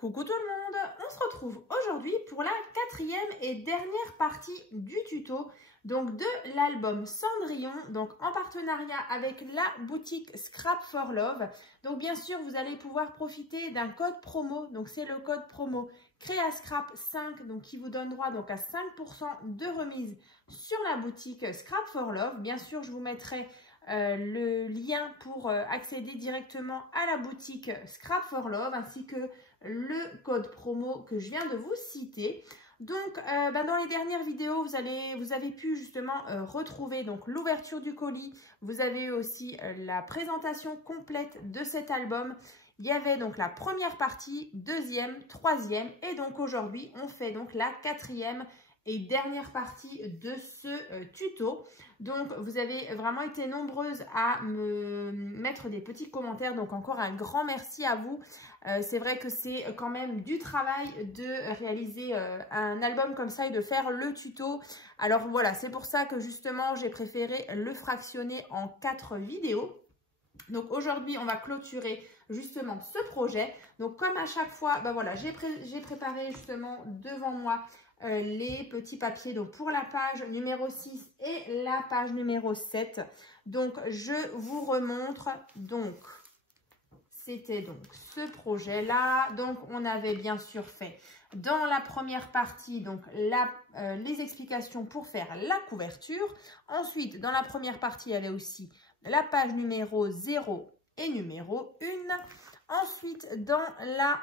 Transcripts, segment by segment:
Coucou tout le monde, on se retrouve aujourd'hui pour la quatrième et dernière partie du tuto donc de l'album Cendrillon, donc en partenariat avec la boutique Scrap for Love. Donc bien sûr vous allez pouvoir profiter d'un code promo, donc c'est le code promo CréaScrap5 donc qui vous donne droit donc à 5% de remise sur la boutique Scrap for Love. Bien sûr je vous mettrai le lien pour accéder directement à la boutique Scrap for Love ainsi que le code promo que je viens de vous citer. Donc dans les dernières vidéos vous avez pu justement retrouver donc l'ouverture du colis. Vous avez aussi la présentation complète de cet album. Il y avait donc la première partie, deuxième, troisième et donc aujourd'hui on fait donc la quatrième et dernière partie de ce tuto. Donc vous avez vraiment été nombreuses à me mettre des petits commentaires, donc encore un grand merci à vous. C'est vrai que c'est quand même du travail de réaliser un album comme ça et de faire le tuto. Alors voilà, c'est pour ça que justement j'ai préféré le fractionner en 4 vidéos. Donc aujourd'hui on va clôturer justement ce projet. Donc comme à chaque fois, voilà, j'ai préparé justement devant moi les petits papiers donc pour la page numéro 6 et la page numéro 7. Donc je vous remontre. Donc c'était donc ce projet là. Donc on avait bien sûr fait dans la première partie donc les explications pour faire la couverture. Ensuite dans la première partie il y avait aussi la page numéro 0 et numéro 1. Ensuite dans la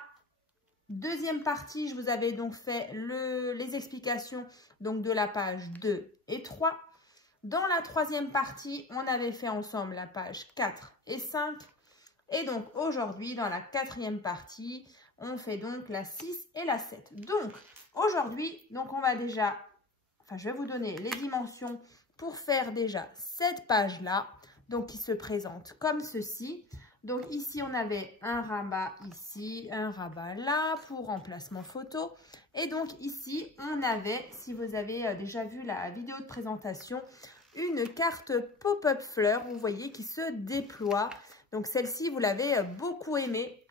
deuxième partie, je vous avais donc fait les explications donc de la page 2 et 3. Dans la troisième partie, on avait fait ensemble la page 4 et 5. Et donc aujourd'hui, dans la quatrième partie, on fait donc la 6 et la 7. Donc aujourd'hui, donc on va déjà, je vais vous donner les dimensions pour faire déjà cette page-là, donc qui se présente comme ceci. Donc ici, on avait un rabat ici, un rabat là pour emplacement photo. Et donc ici, on avait, si vous avez déjà vu la vidéo de présentation, une carte pop-up fleur, vous voyez, qui se déploie. Donc celle-ci, vous l'avez beaucoup aimée.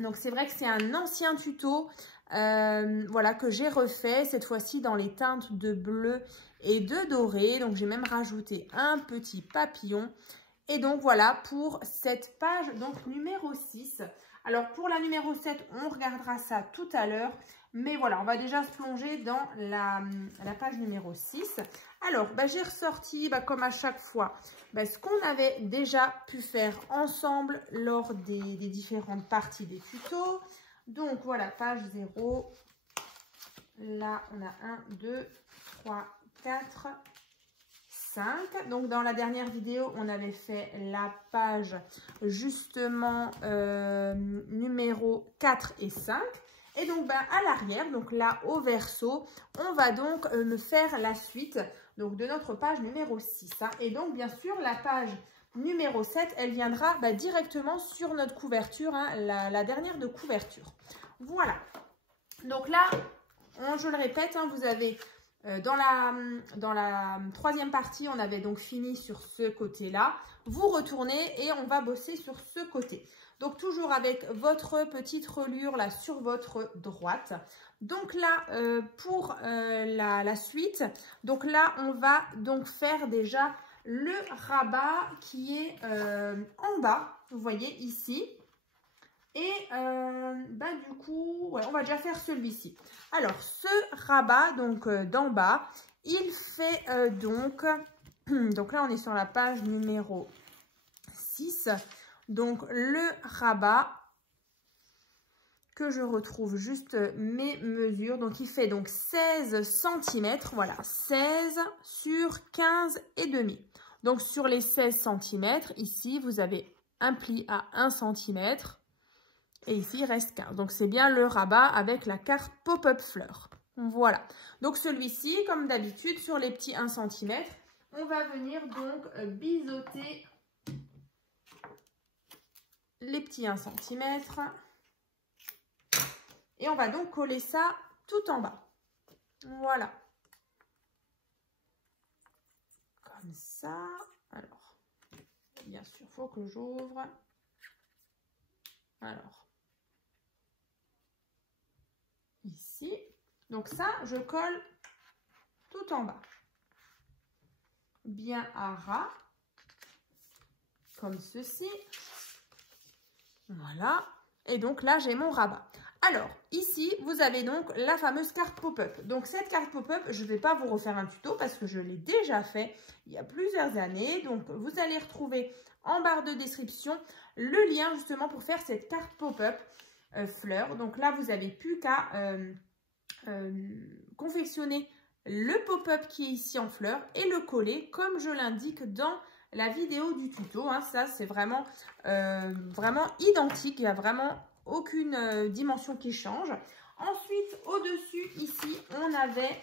Donc c'est vrai que c'est un ancien tuto voilà, que j'ai refait, cette fois-ci dans les teintes de bleu et de doré. Donc j'ai même rajouté un petit papillon. Et donc voilà pour cette page donc numéro 6. Alors pour la numéro 7, on regardera ça tout à l'heure. Mais voilà, on va déjà se plonger dans la page numéro 6. Alors j'ai ressorti comme à chaque fois ce qu'on avait déjà pu faire ensemble lors des différentes parties des tutos. Donc voilà, page 0. Là on a 1, 2, 3, 4... 5. Donc dans la dernière vidéo on avait fait la page justement numéro 4 et 5 et donc à l'arrière, donc là au verso, on va donc me faire la suite donc de notre page numéro 6 et donc bien sûr la page numéro 7 elle viendra directement sur notre couverture, la dernière de couverture. Voilà, donc là je le répète, vous avez dans la troisième partie, on avait donc fini sur ce côté-là. Vous retournez et on va bosser sur ce côté. Donc, toujours avec votre petite reliure là sur votre droite. Donc là, pour la suite, donc là, on va donc faire déjà le rabat qui est en bas. Vous voyez ici. Et du coup, on va déjà faire celui-ci. Alors, ce rabat, donc d'en bas, il fait donc là, on est sur la page numéro 6. Donc, le rabat que je retrouve juste mes mesures. Donc, il fait donc 16 cm. Voilà, 16 sur 15 et demi. Donc, sur les 16 cm, ici, vous avez un pli à 1 cm. Et ici, il reste 15. Donc, c'est bien le rabat avec la carte pop-up fleur. Voilà. Donc, celui-ci, comme d'habitude, sur les petits 1 cm, on va venir donc biseauter les petits 1 cm. Et on va donc coller ça tout en bas. Voilà. Comme ça. Alors, bien sûr, il faut que j'ouvre. Alors. ici. Donc ça, je colle tout en bas. Bien à ras, comme ceci. Voilà. Et donc là, j'ai mon rabat. Alors, ici, vous avez donc la fameuse carte pop-up. Donc, cette carte pop-up, je ne vais pas vous refaire un tuto parce que je l'ai déjà fait il y a plusieurs années. Donc, vous allez retrouver en barre de description le lien justement pour faire cette carte pop-up fleur. Donc là, vous n'avez plus qu'à confectionner le pop-up qui est ici en fleur et le coller comme je l'indique dans la vidéo du tuto. Hein. Ça, c'est vraiment, vraiment identique. Il n'y a vraiment aucune dimension qui change. Ensuite, au-dessus, ici, on avait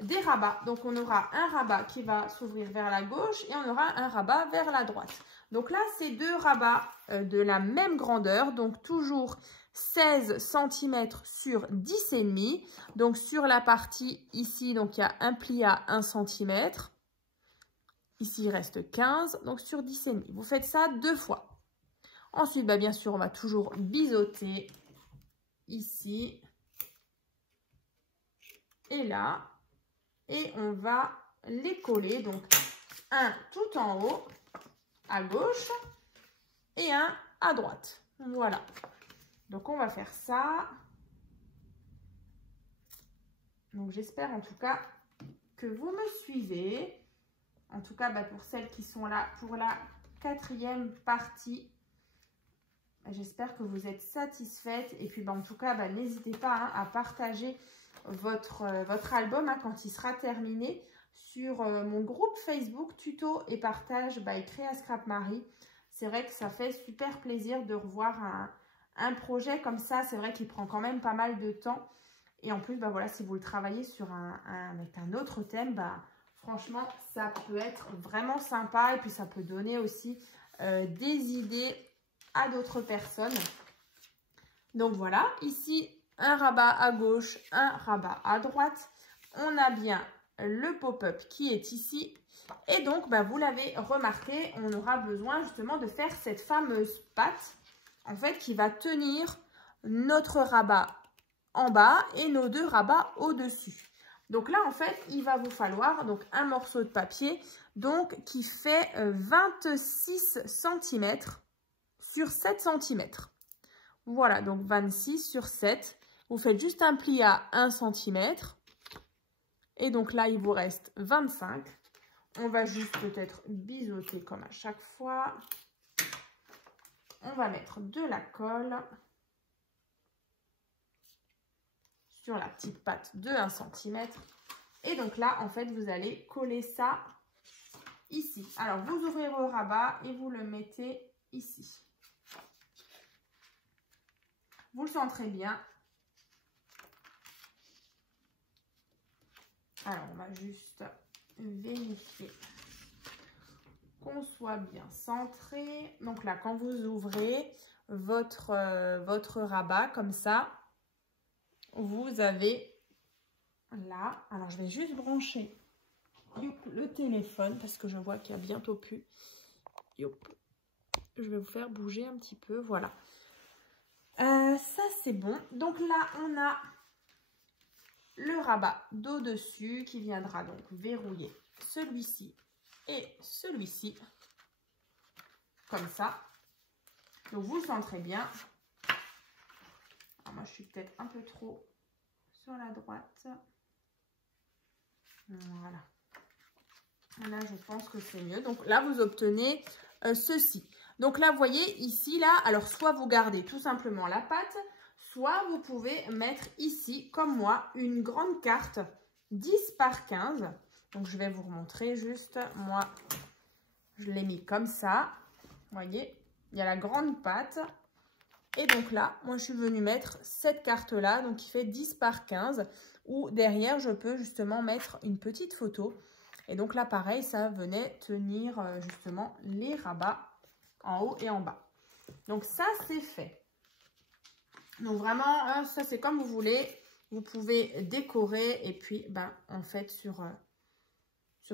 des rabats. Donc, on aura un rabat qui va s'ouvrir vers la gauche et on aura un rabat vers la droite. Donc là, c'est deux rabats de la même grandeur. Donc, toujours 16 cm sur 10,5. Donc, sur la partie ici, donc il y a un pli à 1 cm. Ici, il reste 15, donc sur 10,5. Vous faites ça 2 fois. Ensuite, bien sûr, on va toujours biseauter ici et là. Et on va les coller. Donc, un tout en haut à gauche et un à droite. Voilà. Donc, on va faire ça. Donc, j'espère en tout cas que vous me suivez. En tout cas, pour celles qui sont là pour la 4e partie, j'espère que vous êtes satisfaites. Et puis, en tout cas, n'hésitez pas à partager votre album quand il sera terminé sur mon groupe Facebook Tuto et Partage by Créa Scrap Marie. C'est vrai que ça fait super plaisir de revoir un projet comme ça. C'est vrai qu'il prend quand même pas mal de temps. Et en plus, voilà, si vous le travaillez sur avec un autre thème, franchement, ça peut être vraiment sympa. Et puis, ça peut donner aussi des idées à d'autres personnes. Donc, voilà. Ici, un rabat à gauche, un rabat à droite. On a bien le pop-up qui est ici. Et donc, vous l'avez remarqué, on aura besoin justement de faire cette fameuse patte, en fait, qui va tenir notre rabat en bas et nos deux rabats au-dessus. Donc là, en fait, il va vous falloir donc un morceau de papier donc qui fait 26 cm sur 7 cm. Voilà, donc 26 sur 7. Vous faites juste un pli à 1 cm. Et donc là, il vous reste 25. On va juste peut-être biseauter comme à chaque fois. On va mettre de la colle sur la petite patte de 1 cm. Et donc là, en fait, vous allez coller ça ici. Alors, vous ouvrez vos rabats et vous le mettez ici. Vous le centrez bien. Alors, on va juste vérifier qu'on soit bien centré. Donc là, quand vous ouvrez votre rabat comme ça, vous avez là, alors je vais juste brancher le téléphone parce que je vois qu'il y a bientôt plus. Je vais vous faire bouger un petit peu, voilà. Ça c'est bon. Donc là, on a le rabat d'au-dessus qui viendra donc verrouiller celui-ci et celui-ci, comme ça. Donc vous le centrez bien. Alors moi je suis peut-être un peu trop sur la droite. Voilà. Là je pense que c'est mieux. Donc là vous obtenez ceci. Donc là vous voyez ici là, alors soit vous gardez tout simplement la pâte, soit vous pouvez mettre ici comme moi une grande carte 10 par 15. Donc je vais vous remontrer juste, moi je l'ai mis comme ça. Vous voyez, il y a la grande pâte. Et donc là, moi, je suis venue mettre cette carte-là, donc qui fait 10 par 15, où derrière, je peux justement mettre une petite photo. Et donc là, pareil, ça venait tenir justement les rabats en haut et en bas. Donc ça, c'est fait. Donc vraiment, ça, c'est comme vous voulez. Vous pouvez décorer et puis, en fait, sur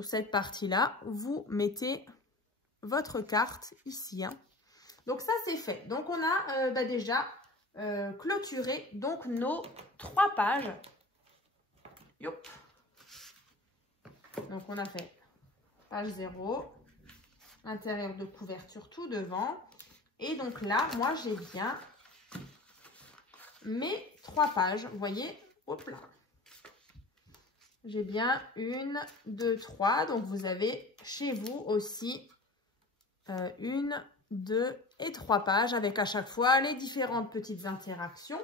cette partie-là, vous mettez votre carte ici, hein. Donc ça, c'est fait. Donc on a déjà clôturer donc nos 3 pages. Yop. Donc on a fait page 0, l'intérieur de couverture tout devant. Et donc là, moi j'ai bien mes 3 pages. Vous voyez, hop là. J'ai bien 1, 2, 3. Donc vous avez chez vous aussi 1, 2 et 3 pages avec à chaque fois les différentes petites interactions.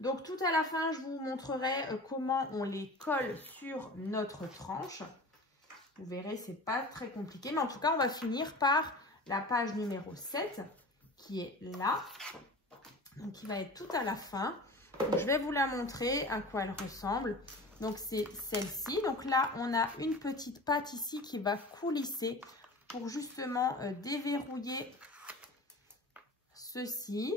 Donc tout à la fin, je vous montrerai comment on les colle sur notre tranche. Vous verrez, c'est pas très compliqué. Mais en tout cas, on va finir par la page numéro 7 qui est là. Donc qui va être tout à la fin. Donc, je vais vous la montrer à quoi elle ressemble. Donc c'est celle-ci. Donc là, on a une petite patte ici qui va coulisser pour justement déverrouiller ceci.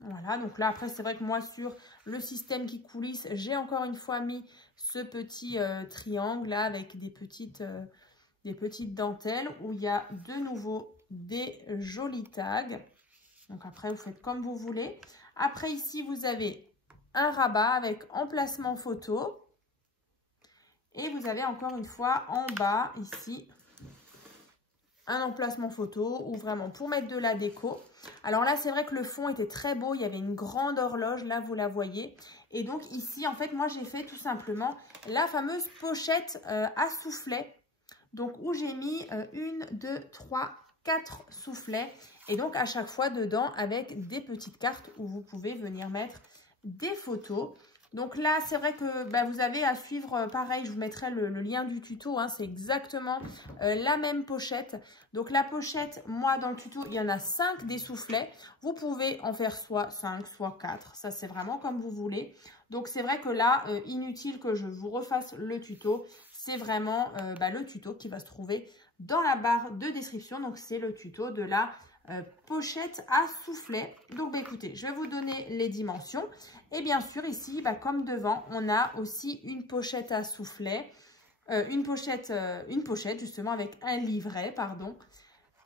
Voilà, donc là après c'est vrai que moi sur le système qui coulisse, j'ai encore une fois mis ce petit triangle là avec des petites dentelles où il y a de nouveau des jolis tags. Donc après vous faites comme vous voulez. Après ici vous avez un rabat avec emplacement photo. Et vous avez encore une fois en bas ici un emplacement photo ou vraiment pour mettre de la déco. Alors là c'est vrai que le fond était très beau, il y avait une grande horloge, là vous la voyez. Et donc ici en fait moi j'ai fait tout simplement la fameuse pochette à soufflet. Donc où j'ai mis 1, 2, 3, 4 soufflets. Et donc à chaque fois dedans avec des petites cartes où vous pouvez venir mettre des photos. Donc là, c'est vrai que vous avez à suivre, pareil, je vous mettrai le lien du tuto, hein, c'est exactement la même pochette. Donc la pochette, moi dans le tuto, il y en a 5 des soufflets. Vous pouvez en faire soit 5, soit 4, ça c'est vraiment comme vous voulez. Donc c'est vrai que là, inutile que je vous refasse le tuto, c'est vraiment le tuto qui va se trouver dans la barre de description. Donc c'est le tuto de la pochette à soufflet. Donc écoutez, je vais vous donner les dimensions. Et bien sûr ici, comme devant, on a aussi une pochette à soufflet. Une pochette justement avec un livret, pardon.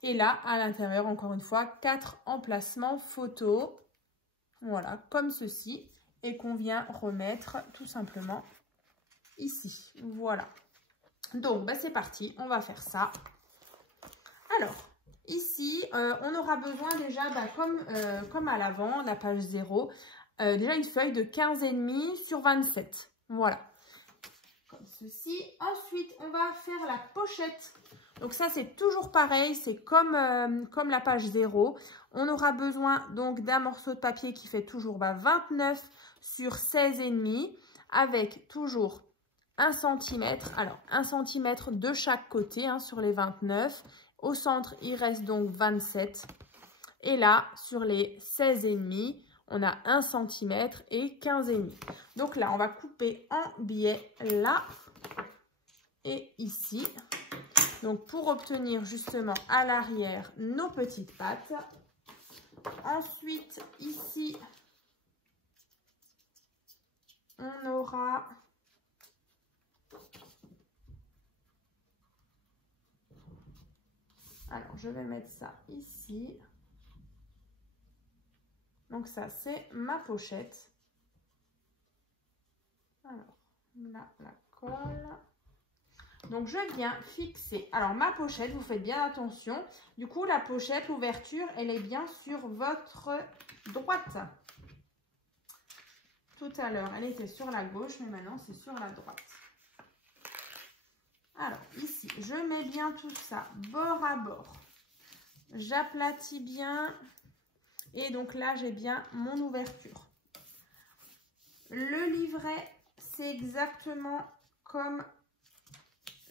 Et là, à l'intérieur, encore une fois, 4 emplacements photos. Voilà, comme ceci. Et qu'on vient remettre tout simplement ici. Voilà. Donc, c'est parti. On va faire ça. Alors, ici, on aura besoin déjà, comme à l'avant, la page 0, déjà une feuille de 15,5 sur 27. Voilà. Comme ceci. Ensuite, on va faire la pochette. Donc ça, c'est toujours pareil. C'est comme la page 0. On aura besoin donc d'un morceau de papier qui fait toujours 29 sur 16,5 avec toujours 1 cm. Alors, 1 cm de chaque côté sur les 29. Au centre, il reste donc 27. Et là, sur les 16,5, on a 1 cm et 15,5. Donc là, on va couper en biais là et ici. Donc pour obtenir justement à l'arrière nos petites pattes. Ensuite, ici, on aura... Alors, je vais mettre ça ici. Donc ça, c'est ma pochette. Alors, là, la colle. Donc, je viens fixer. Alors, ma pochette, vous faites bien attention. Du coup, la pochette, l'ouverture, elle est bien sur votre droite. Tout à l'heure, elle était sur la gauche, mais maintenant, c'est sur la droite. Alors, ici, je mets bien tout ça bord à bord. J'aplatis bien. Et donc là, j'ai bien mon ouverture. Le livret, c'est exactement comme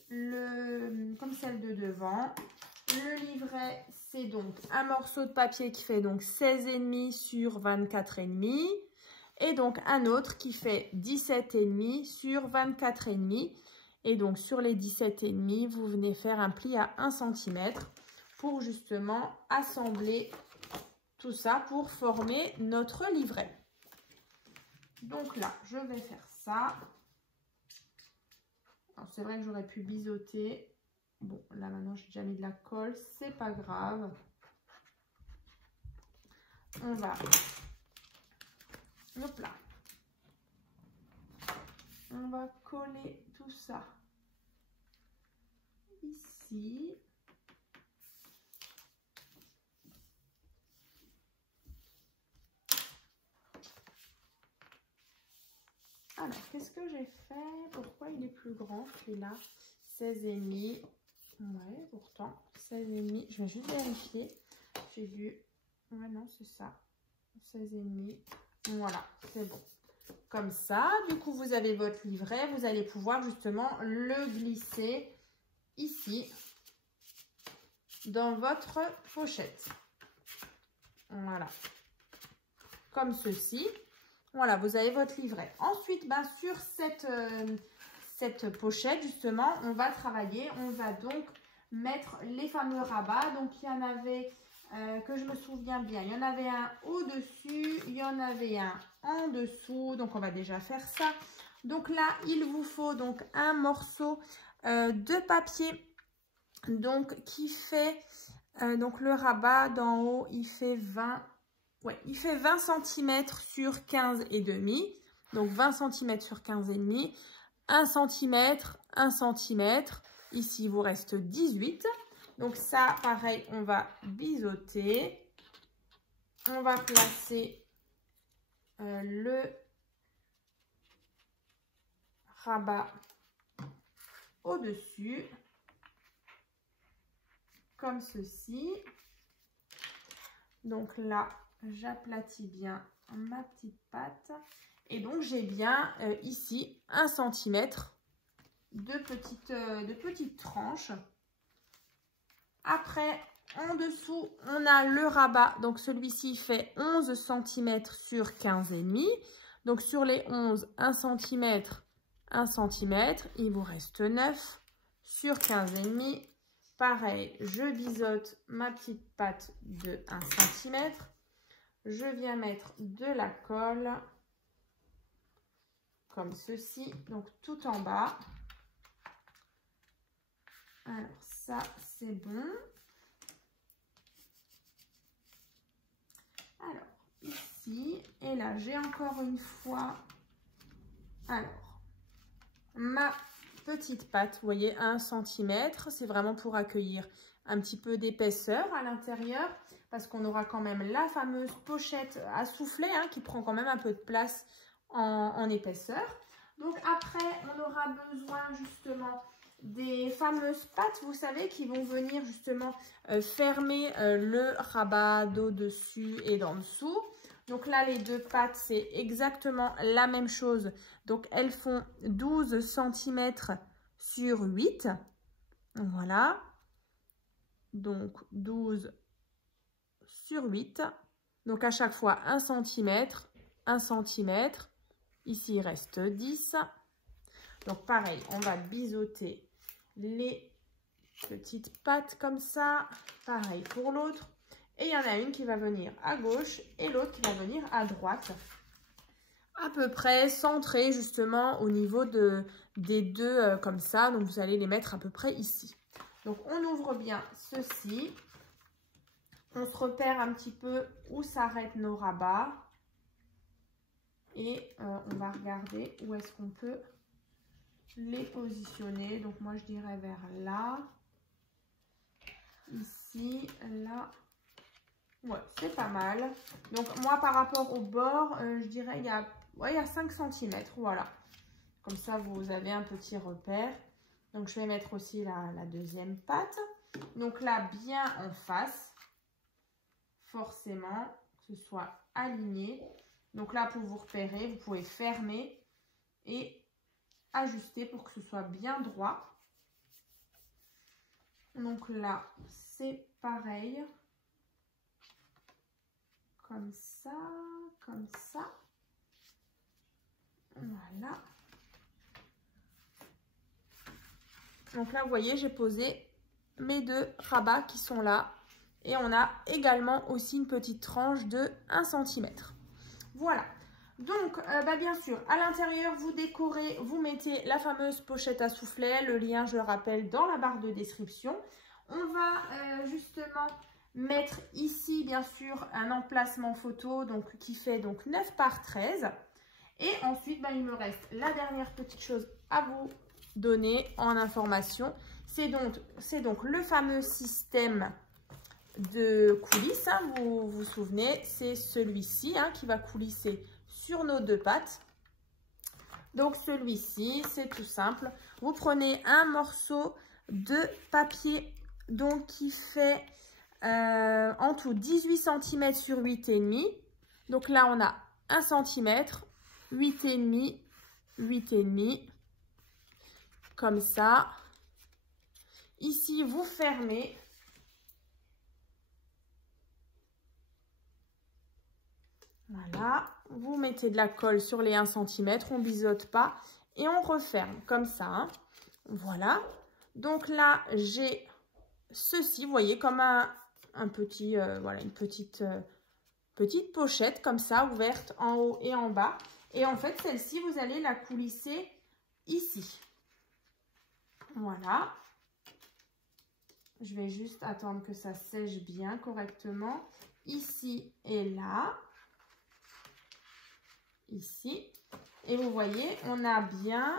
celle de devant. Le livret, c'est donc un morceau de papier qui fait donc 16,5 sur 24,5. Et donc un autre qui fait 17,5 sur 24,5. Et donc sur les 17,5, vous venez faire un pli à 1 cm pour justement assembler tout ça pour former notre livret. Donc là, je vais faire ça. C'est vrai que j'aurais pu biseauter. Bon, là maintenant, j'ai déjà mis de la colle. C'est pas grave. On va Hop là. On va coller tout ça ici. Alors, qu'est-ce que j'ai fait? Pourquoi il est plus grand celui-là? 16,5. Ouais, pourtant, 16,5. Je vais juste vérifier. J'ai vu. Ouais, non, c'est ça. 16,5. Voilà, c'est bon. Comme ça, du coup, vous avez votre livret. Vous allez pouvoir justement le glisser ici, dans votre pochette. Voilà. Comme ceci. Voilà, vous avez votre livret. Ensuite, sur cette pochette, justement, on va travailler. On va donc mettre les fameux rabats. Donc, il y en avait, que je me souviens bien, il y en avait un au-dessus, il y en avait un en dessous. Donc, on va déjà faire ça. Donc là, il vous faut donc un morceau de papier donc qui fait, donc le rabat d'en haut, il fait 20 cm sur 15,5. Donc 20 cm sur 15,5. 1 cm, 1 cm. Ici, il vous reste 18. Donc ça, pareil, on va biseauter. On va placer le rabat au-dessus. Comme ceci. Donc là, j'aplatis bien ma petite patte. Et donc, j'ai bien ici 1 cm de petites tranches. Après, en dessous, on a le rabat. Donc, celui-ci fait 11 cm sur 15,5. Donc, sur les 11, 1 cm, 1 cm. Il vous reste 9 sur 15,5. Pareil, je biseaute ma petite patte de 1 cm. Je viens mettre de la colle comme ceci, donc tout en bas. Alors ça, c'est bon. Alors ici, et là, j'ai encore une fois, alors, ma petite patte, vous voyez, 1 cm. C'est vraiment pour accueillir un petit peu d'épaisseur à l'intérieur, parce qu'on aura quand même la fameuse pochette à souffler, qui prend quand même un peu de place en épaisseur. Donc après, on aura besoin justement des fameuses pattes, vous savez, qui vont venir justement fermer le rabat d'au-dessus et d'en dessous. Donc là, les deux pattes, c'est exactement la même chose. Donc elles font 12 cm sur 8. Voilà. Donc 12 sur 8. Donc à chaque fois 1 cm, 1 cm. Ici, il reste 10. Donc pareil, on va biseauter les petites pattes comme ça. Pareil pour l'autre. Et il y en a une qui va venir à gauche et l'autre qui va venir à droite. À peu près centrée justement au niveau des deux comme ça. Donc vous allez les mettre à peu près ici. Donc on ouvre bien ceci. On se repère un petit peu où s'arrêtent nos rabats. Et on va regarder où est-ce qu'on peut les positionner. Donc moi je dirais vers là. Ici, là. Ouais, c'est pas mal. Donc moi par rapport au bord, je dirais il y a 5 cm. Voilà. Comme ça vous avez un petit repère. Donc je vais mettre aussi la deuxième patte. Donc là bien en face. Forcément, que ce soit aligné. Donc là pour vous repérer, vous pouvez fermer et ajuster pour que ce soit bien droit. Donc là c'est pareil. Comme ça, comme ça. Voilà. Donc là, vous voyez, j'ai posé mes deux rabats qui sont là. Et on a également aussi une petite tranche de 1 cm. Voilà. Donc, bien sûr, à l'intérieur, vous décorez, vous mettez la fameuse pochette à soufflet. Le lien, je le rappelle, dans la barre de description. On va justement mettre ici, bien sûr, un emplacement photo donc, qui fait donc 9 par 13. Et ensuite, il me reste la dernière petite chose à vous donner en information. C'est donc le fameux système de coulisses. Hein, vous vous souvenez, c'est celui-ci qui va coulisser sur nos deux pattes. Donc, celui-ci, c'est tout simple. Vous prenez un morceau de papier donc qui fait en tout 18 cm sur 8,5. Donc là, on a 1 cm, 8,5, 8,5, comme ça. Ici, vous fermez. Voilà, vous mettez de la colle sur les 1 cm, on ne biseaute pas et on referme comme ça. Hein. Voilà, donc là, j'ai ceci, vous voyez, comme un petit, voilà, une petite pochette comme ça, ouverte en haut et en bas. Et en fait, celle-ci, vous allez la coulisser ici. Voilà. Je vais juste attendre que ça sèche bien correctement. Ici et là. Ici. Et vous voyez, on a bien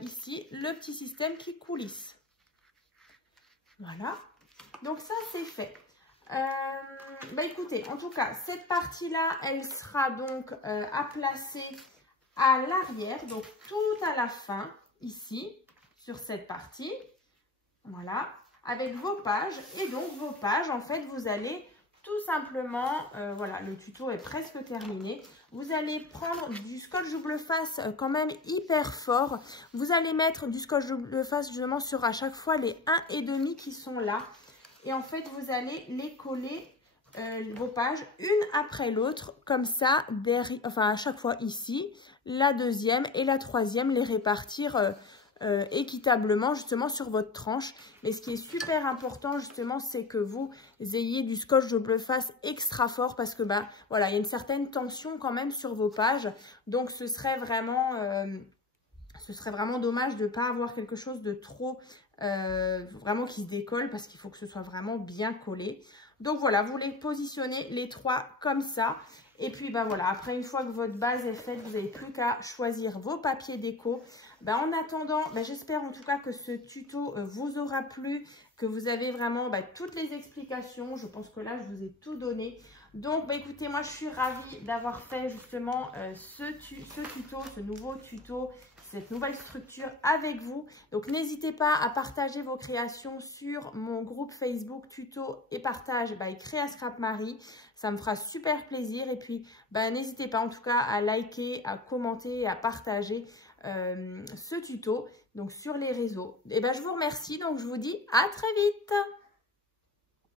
ici le petit système qui coulisse. Voilà. Donc ça, c'est fait. Écoutez, en tout cas, cette partie-là, elle sera donc à placer à l'arrière, donc tout à la fin, ici, sur cette partie. Voilà, avec vos pages. Et donc, vos pages, en fait, vous allez tout simplement, voilà, le tuto est presque terminé. Vous allez prendre du scotch double face quand même hyper fort. Vous allez mettre du scotch double face justement sur à chaque fois les 1,5 qui sont là. Et en fait, vous allez les coller, vos pages, une après l'autre, comme ça, derrière, enfin à chaque fois ici, la deuxième et la troisième, les répartir équitablement justement sur votre tranche. Mais ce qui est super important justement, c'est que vous ayez du scotch double face extra fort parce que voilà, il y a une certaine tension quand même sur vos pages. Donc ce serait vraiment dommage de ne pas avoir quelque chose de trop vraiment qui se décolle parce qu'il faut que ce soit vraiment bien collé. Donc voilà, vous les positionnez les trois comme ça. Et puis voilà, après une fois que votre base est faite, vous n'avez plus qu'à choisir vos papiers déco. En attendant, j'espère en tout cas que ce tuto vous aura plu, que vous avez vraiment toutes les explications. Je pense que là, je vous ai tout donné. Donc, écoutez, moi, je suis ravie d'avoir fait justement ce tuto, ce nouveau tuto, cette nouvelle structure avec vous. Donc, n'hésitez pas à partager vos créations sur mon groupe Facebook tuto et partage Créa Scrap Marie. Ça me fera super plaisir. Et puis, n'hésitez pas en tout cas à liker, à commenter et à partager ce tuto donc sur les réseaux. Et je vous remercie. Donc, je vous dis à très vite.